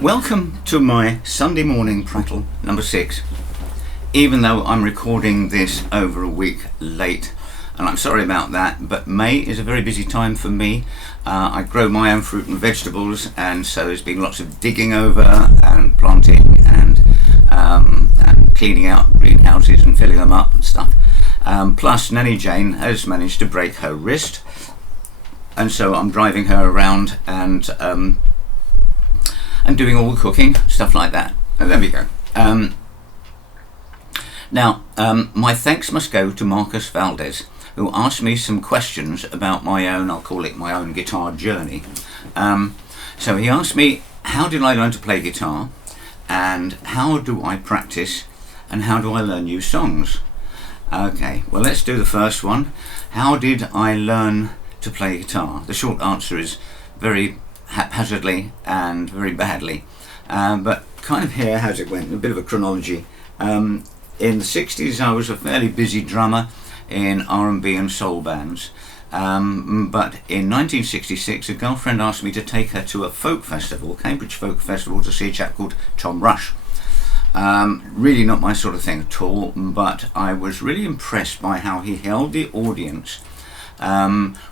Welcome to my Sunday morning prattle number 6. Even though I'm recording this over a week late, and I'm sorry about that, but May is a very busy time for me. I grow my own fruit and vegetables, and so there's been lots of digging over and planting and cleaning out greenhouses and filling them up and stuff. Plus, Nanny Jane has managed to break her wrist, and so I'm driving her around and doing all the cooking, stuff like that. And there we go. Now, my thanks must go to Marcus Valdez, who asked me some questions about my own, I'll call it my own guitar journey. So he asked me, how did I learn to play guitar, and how do I practice, and how do I learn new songs? Okay, well, let's do the first one. How did I learn to play guitar? The short answer is very haphazardly and very badly, but kind of here as it went, a bit of a chronology. In the 60s I was a fairly busy drummer in R&B and soul bands, but in 1966 a girlfriend asked me to take her to a folk festival, Cambridge Folk Festival, to see a chap called Tom Rush. Really not my sort of thing at all, but I was really impressed by how he held the audience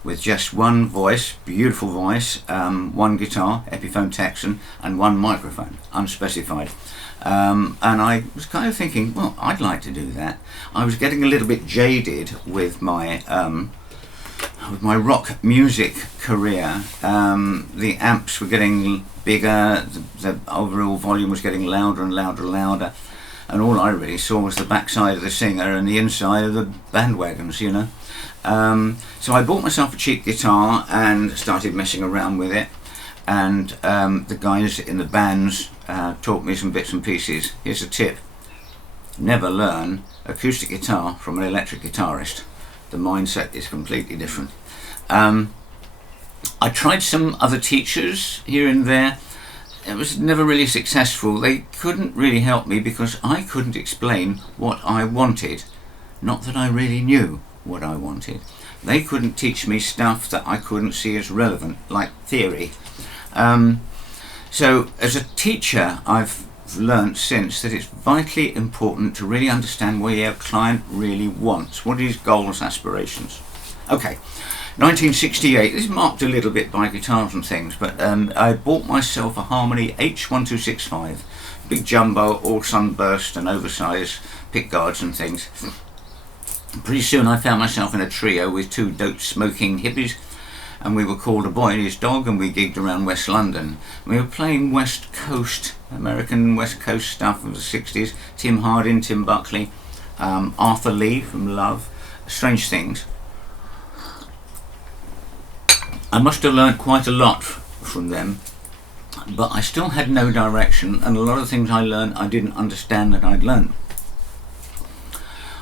with just one voice, beautiful voice, one guitar, Epiphone Texan, and one microphone, unspecified. And I was kind of thinking, well, I'd like to do that. I was getting a little bit jaded with my rock music career. The amps were getting bigger, the overall volume was getting louder and louder and louder, and all I really saw was the backside of the singer and the inside of the bandwagons, you know. So I bought myself a cheap guitar and started messing around with it, and the guys in the bands taught me some bits and pieces. Here's a tip: never learn acoustic guitar from an electric guitarist. The mindset is completely different. I tried some other teachers here and there. It was never really successful. They couldn't really help me because I couldn't explain what I wanted. Not that I really knew what I wanted. They couldn't teach me stuff that I couldn't see as relevant, like theory. So as a teacher, I've learnt since that it's vitally important to really understand what your client really wants. What are his goals, aspirations? Okay, 1968, this is marked a little bit by guitars and things, but I bought myself a Harmony H1265, big jumbo, all sunburst and oversized pick guards and things. Pretty soon I found myself in a trio with two dope smoking hippies, and we were called A Boy and His Dog, and we gigged around West London. We were playing West Coast, American West Coast stuff of the 60s, Tim Hardin, Tim Buckley, Arthur Lee from Love, strange things. I must have learnt quite a lot from them, but I still had no direction, and a lot of things I learnt I didn't understand that I'd learnt.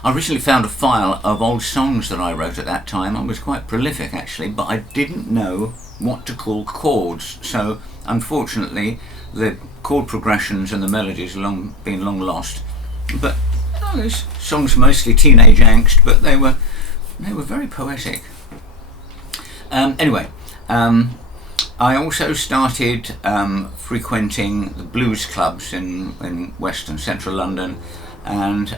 I recently found a file of old songs that I wrote at that time. I was quite prolific actually, but I didn't know what to call chords, so unfortunately the chord progressions and the melodies have been long lost. But those songs mostly teenage angst, but they were very poetic. Anyway, I also started frequenting the blues clubs in West and Central London, and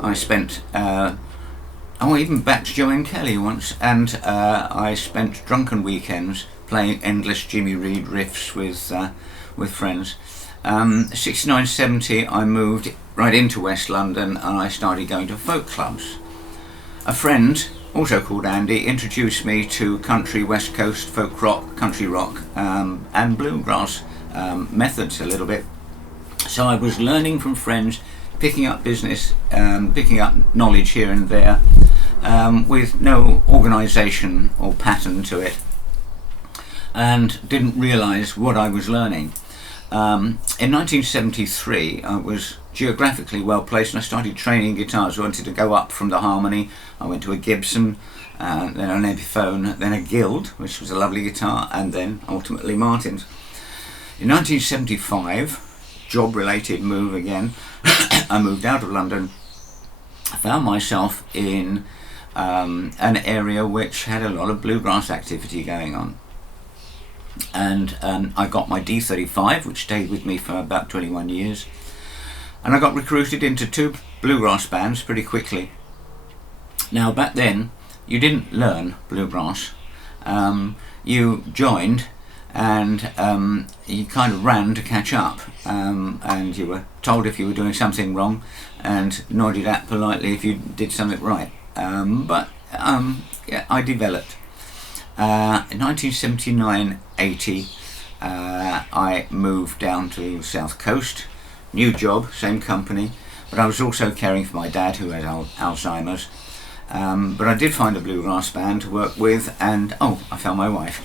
I spent, even backed Joanne Kelly once, and I spent drunken weekends playing endless Jimmy Reed riffs with friends. 69, 70, I moved right into West London, and I started going to folk clubs. A friend, also called Andy, introduced me to country, West Coast, folk rock, country rock, and bluegrass methods a little bit. So I was learning from friends, picking up business, picking up knowledge here and there, with no organisation or pattern to it, and didn't realise what I was learning. In 1973 I was geographically well placed, and I started training guitars. I wanted to go up from the Harmony. I went to a Gibson, then an Epiphone, then a Guild, which was a lovely guitar, and then ultimately Martin's. In 1975, job-related move again, I moved out of London. I found myself in an area which had a lot of bluegrass activity going on. and I got my D35, which stayed with me for about 21 years, and I got recruited into 2 bluegrass bands pretty quickly. Now back then you didn't learn bluegrass, you joined and you kind of ran to catch up, and you were told if you were doing something wrong and nodded at politely if you did something right. Yeah, I developed. In 1979-80, I moved down to the South Coast, new job, same company, but I was also caring for my dad who had Alzheimer's. But I did find a bluegrass band to work with, and I found my wife.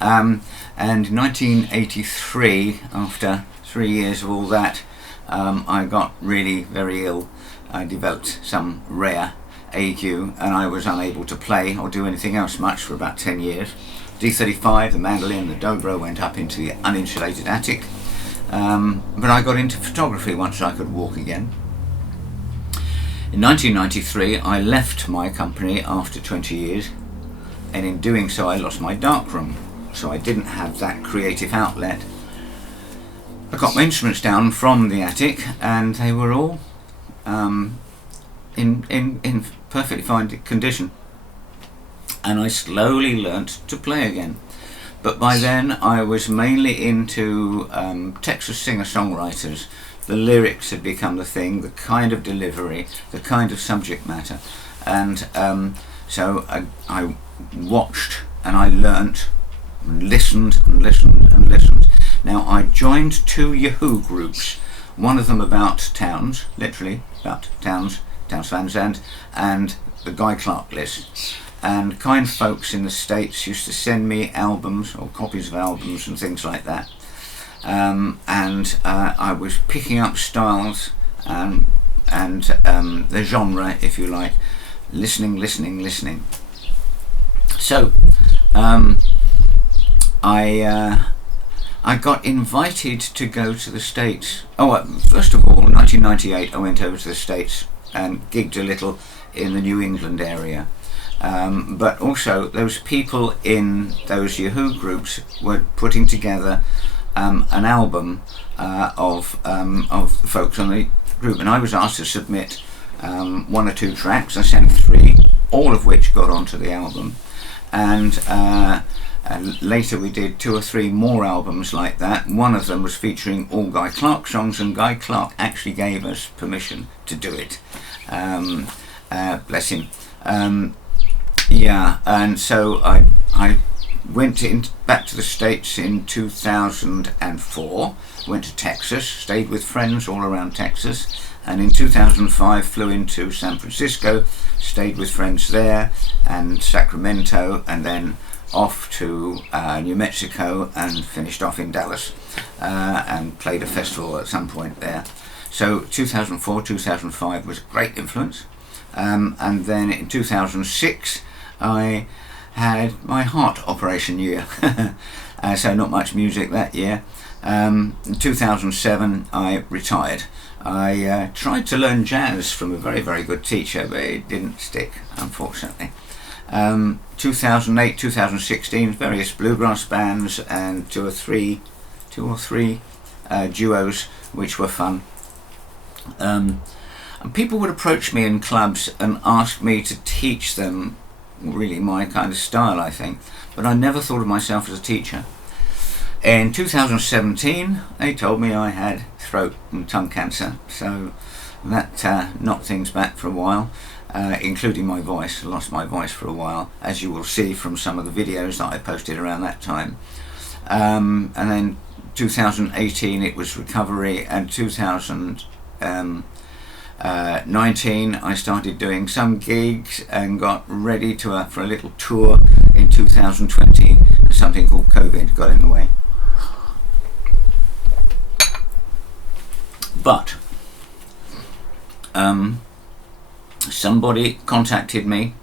And in 1983, after 3 years of all that, I got really very ill. I developed some rare ague, and I was unable to play or do anything else much for about 10 years. D35, the mandolin, the dobro went up into the uninsulated attic, but I got into photography once I could walk again. In 1993 I left my company after 20 years, and in doing so I lost my darkroom, so I didn't have that creative outlet. I got my instruments down from the attic and they were all in perfectly fine condition, and I slowly learnt to play again. But by then I was mainly into Texas singer-songwriters. The lyrics had become the thing, the kind of delivery, the kind of subject matter, and so I watched and I learnt and listened and listened and listened. Now I joined 2 Yahoo groups, one of them about towns, literally about towns fans, and the Guy Clark list. And kind folks in the States used to send me albums or copies of albums and things like that. And I was picking up styles and the genre, if you like, listening. So I got invited to go to the States. First of all, in 1998 I went over to the States and gigged a little in the New England area. But also those people in those Yahoo groups were putting together an album of the folks on the group, and I was asked to submit 1 or 2 tracks. I sent 3, all of which got onto the album, and later we did 2 or 3 more albums like that. One of them was featuring all Guy Clark songs, and Guy Clark actually gave us permission to do it. Bless him. And so I went back to the States in 2004, went to Texas, stayed with friends all around Texas, and in 2005 flew into San Francisco, stayed with friends there, and Sacramento, and then off to New Mexico and finished off in Dallas, and played a festival at some point there. So 2004, 2005 was a great influence. And then in 2006 I had my heart operation year, so not much music that year. In 2007 I retired. I tried to learn jazz from a very, very good teacher, but it didn't stick, unfortunately. 2008, 2016, various bluegrass bands and two or three duos, which were fun. And people would approach me in clubs and ask me to teach them really my kind of style, I think, but I never thought of myself as a teacher. In 2017 they told me I had throat and tongue cancer, so that knocked things back for a while, including my voice. I lost my voice for a while, as you will see from some of the videos that I posted around that time. And then 2018 it was recovery, and 2019 I started doing some gigs and got ready for a little tour in 2020. Something called COVID got in the way. But somebody contacted me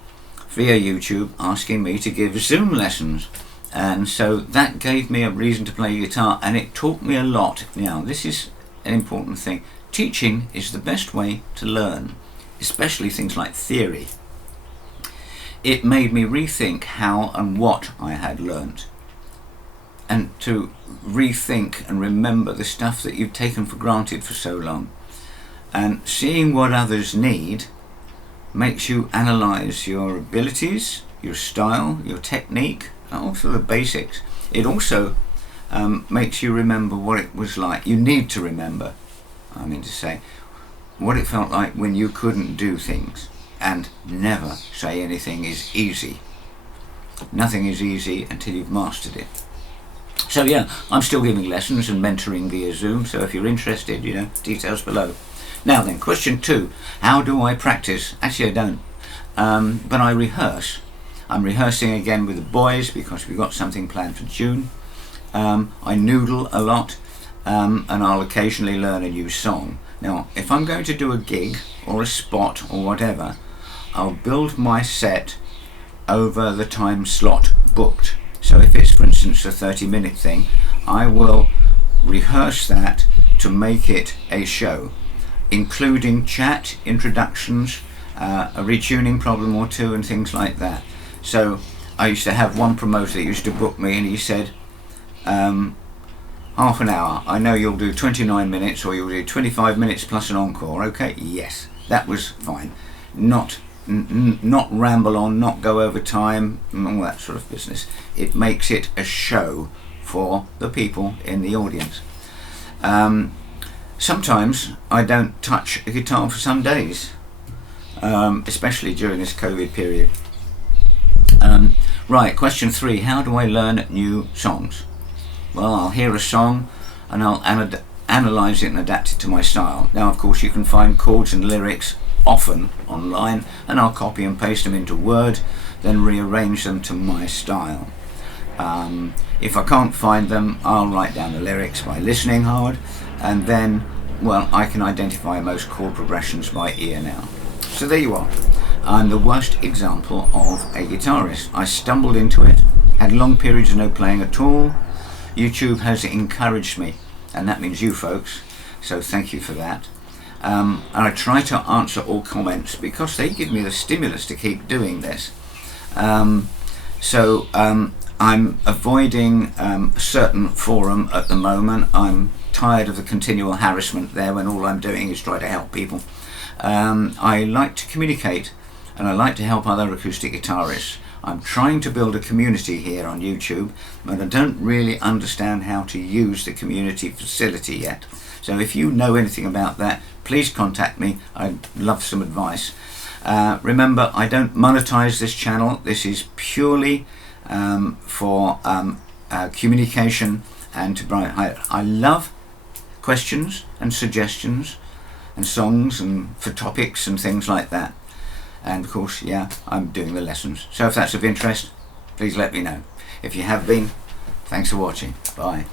via YouTube asking me to give Zoom lessons, and so that gave me a reason to play guitar, and it taught me a lot. Now, this is an important thing. Teaching is the best way to learn, especially things like theory. It made me rethink how and what I had learnt, and to rethink and remember the stuff that you've taken for granted for so long. And seeing what others need makes you analyse your abilities, your style, your technique, and also the basics. It also makes you remember what it was like. You need to remember, I mean to say, what it felt like when you couldn't do things. And never say anything is easy. Nothing is easy until you've mastered it. So yeah, I'm still giving lessons and mentoring via Zoom, so if you're interested, details below. Now then, question 2, how do I practice? Actually I don't, but I rehearse. I'm rehearsing again with the boys because we've got something planned for June. I noodle a lot, and I'll occasionally learn a new song. Now, if I'm going to do a gig or a spot or whatever, I'll build my set over the time slot booked. So if it's, for instance, a 30-minute thing, I will rehearse that to make it a show, including chat, introductions, a retuning problem or two and things like that. So I used to have one promoter that used to book me, and he said, half an hour, I know you'll do 29 minutes or you'll do 25 minutes plus an encore. Okay, yes, that was fine. Not ramble on, not go over time, all that sort of business. It makes it a show for the people in the audience. Sometimes I don't touch a guitar for some days, especially during this COVID period. Right, question 3, how do I learn new songs? Well, I'll hear a song and I'll analyse it and adapt it to my style. Now, of course, you can find chords and lyrics often online, and I'll copy and paste them into Word, then rearrange them to my style. If I can't find them, I'll write down the lyrics by listening hard, and then, well, I can identify most chord progressions by ear now. So there you are. I'm the worst example of a guitarist. I stumbled into it, had long periods of no playing at all. YouTube has encouraged me, and that means you folks, so thank you for that. And I try to answer all comments because they give me the stimulus to keep doing this. So I'm avoiding a certain forum at the moment. I'm tired of the continual harassment there when all I'm doing is try to help people. I like to communicate, and I like to help other acoustic guitarists. I'm trying to build a community here on YouTube, but I don't really understand how to use the community facility yet. So if you know anything about that, please contact me. I'd love some advice. Remember, I don't monetize this channel. This is purely for communication and to I love questions and suggestions and songs and for topics and things like that. And of course, yeah, I'm doing the lessons. So if that's of interest, please let me know. If you have been, thanks for watching. Bye.